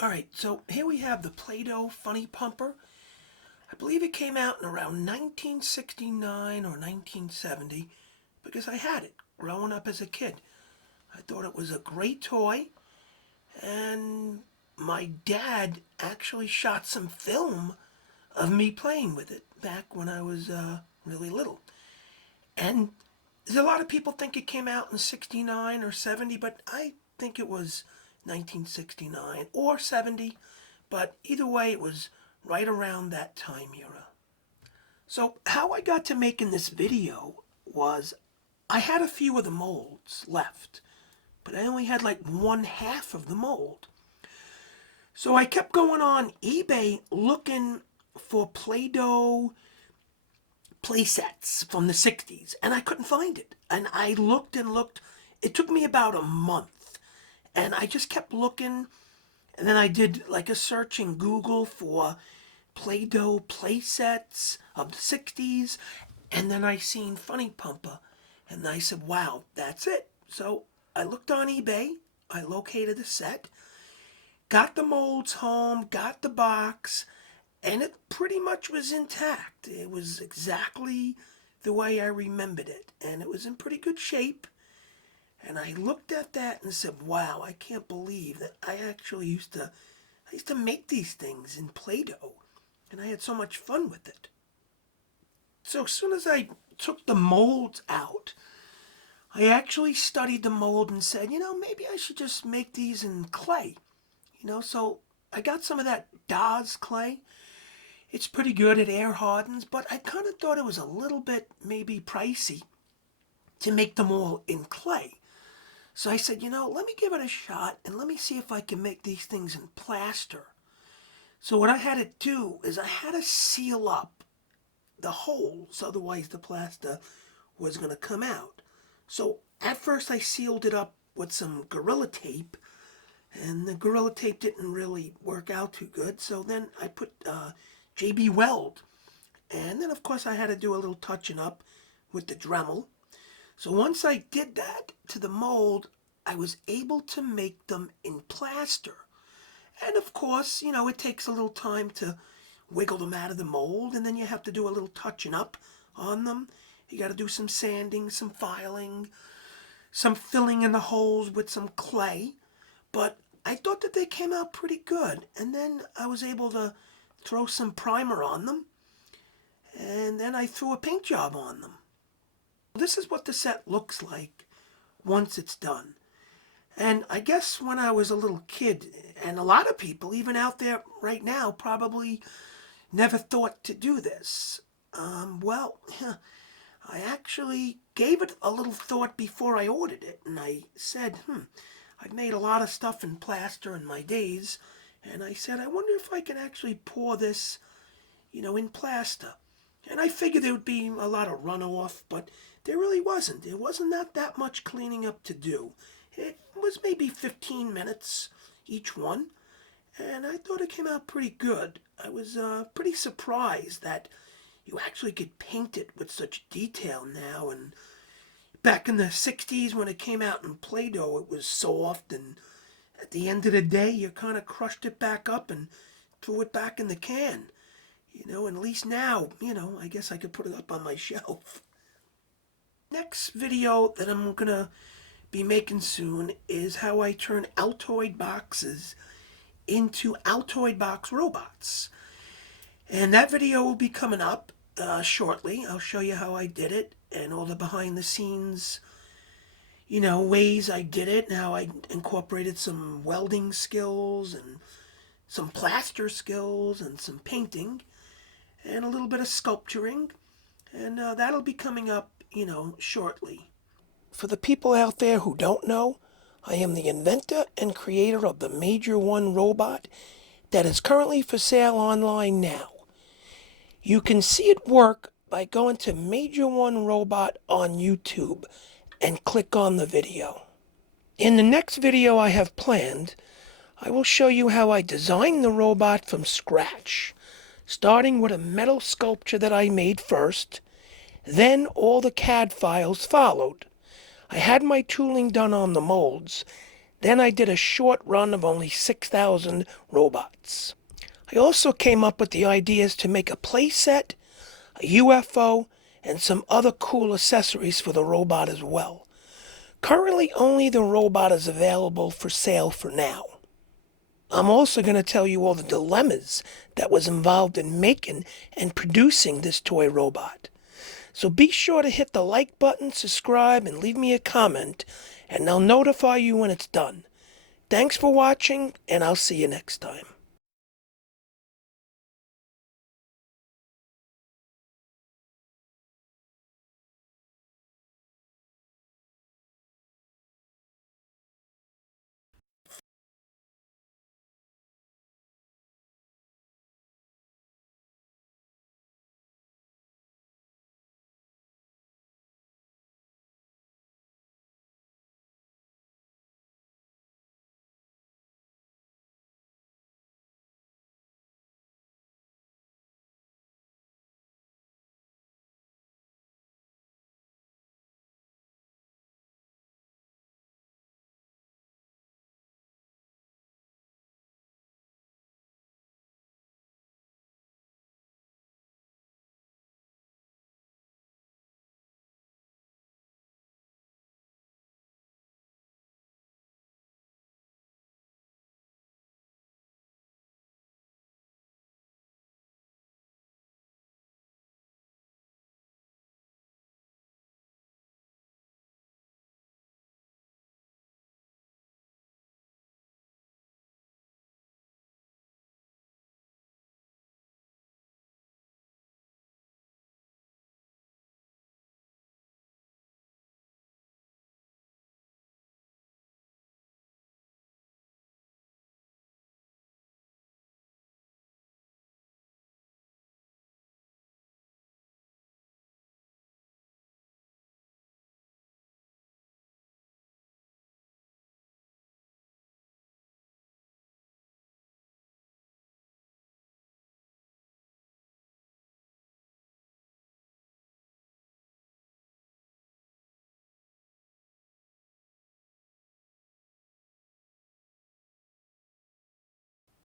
Alright, so here we have the Play-Doh Funny Pumper. I believe it came out in around 1969 or 1970 because I had it growing up as a kid. I thought it was a great toy, and my dad actually shot some film of me playing with it back when I was really little. And there's a lot of people think it came out in 69 or 70, but I think it was 1969 or 70. But either way, it was right around that time era. So how I got to making this video was I had a few of the molds left, but I only had like one half of the mold. So I kept going on eBay looking for Play-Doh play sets from the 60s, and I couldn't find it. And I looked and looked. It took me about a month, and I just kept looking. And then I did like a search in Google for Play-Doh play sets of the 60s, and then I seen Funny Pumper, and I said, wow, that's it. So I looked on eBay, I located a set, got the molds home, got the box, and it pretty much was intact. It was exactly the way I remembered it, and it was in pretty good shape. And I looked at that and said, wow, I can't believe that I actually used to make these things in Play-Doh, and I had so much fun with it. So as soon as I took the molds out, I actually studied the mold and said, maybe I should just make these in clay. So I got some of that Dawes clay. It's pretty good, it air hardens, but I kind of thought it was a little bit maybe pricey to make them all in clay. So I said, let me give it a shot and let me see if I can make these things in plaster. So what I had to do is I had to seal up the holes, otherwise the plaster was going to come out. So at first I sealed it up with some Gorilla Tape, and the Gorilla Tape didn't really work out too good. So then I put JB Weld, and then of course I had to do a little touching up with the Dremel. So once I did that to the mold, I was able to make them in plaster. And of course, it takes a little time to wiggle them out of the mold, and then you have to do a little touching up on them. You got to do some sanding, some filing, some filling in the holes with some clay. But I thought that they came out pretty good. And then I was able to throw some primer on them, and then I threw a paint job on them. This is what the set looks like once it's done. And I guess when I was a little kid, and a lot of people, even out there right now, probably never thought to do this. I actually gave it a little thought before I ordered it, and I said, I've made a lot of stuff in plaster in my days, and I said, I wonder if I can actually pour this, in plaster. And I figured there would be a lot of runoff, but there really wasn't. There wasn't that much cleaning up to do. It was maybe 15 minutes each one, and I thought it came out pretty good. I was pretty surprised that you actually could paint it with such detail now. And back in the 60s when it came out in Play-Doh, it was soft, and at the end of the day, you kind of crushed it back up and threw it back in the can. And at least now, I guess I could put it up on my shelf. Next video that I'm going to be making soon is how I turn Altoid boxes into Altoid box robots. And that video will be coming up shortly. I'll show you how I did it and all the behind the scenes, ways I did it, and how I incorporated some welding skills and some plaster skills and some painting and a little bit of sculpturing. And that'll be coming up, shortly. For the people out there who don't know, I am the inventor and creator of the Major One robot that is currently for sale online now. You can see it work by going to Major One Robot on YouTube and click on the video. In the next video I have planned, I will show you how I designed the robot from scratch, starting with a metal sculpture that I made first, then all the CAD files followed. I had my tooling done on the molds, Then I did a short run of only 6,000 robots. I also came up with the ideas to make a playset, a UFO, and some other cool accessories for the robot as well. Currently, only the robot is available for sale for now. I'm also going to tell you all the dilemmas that was involved in making and producing this toy robot. So be sure to hit the like button, subscribe, and leave me a comment, and I'll notify you when it's done. Thanks for watching, and I'll see you next time.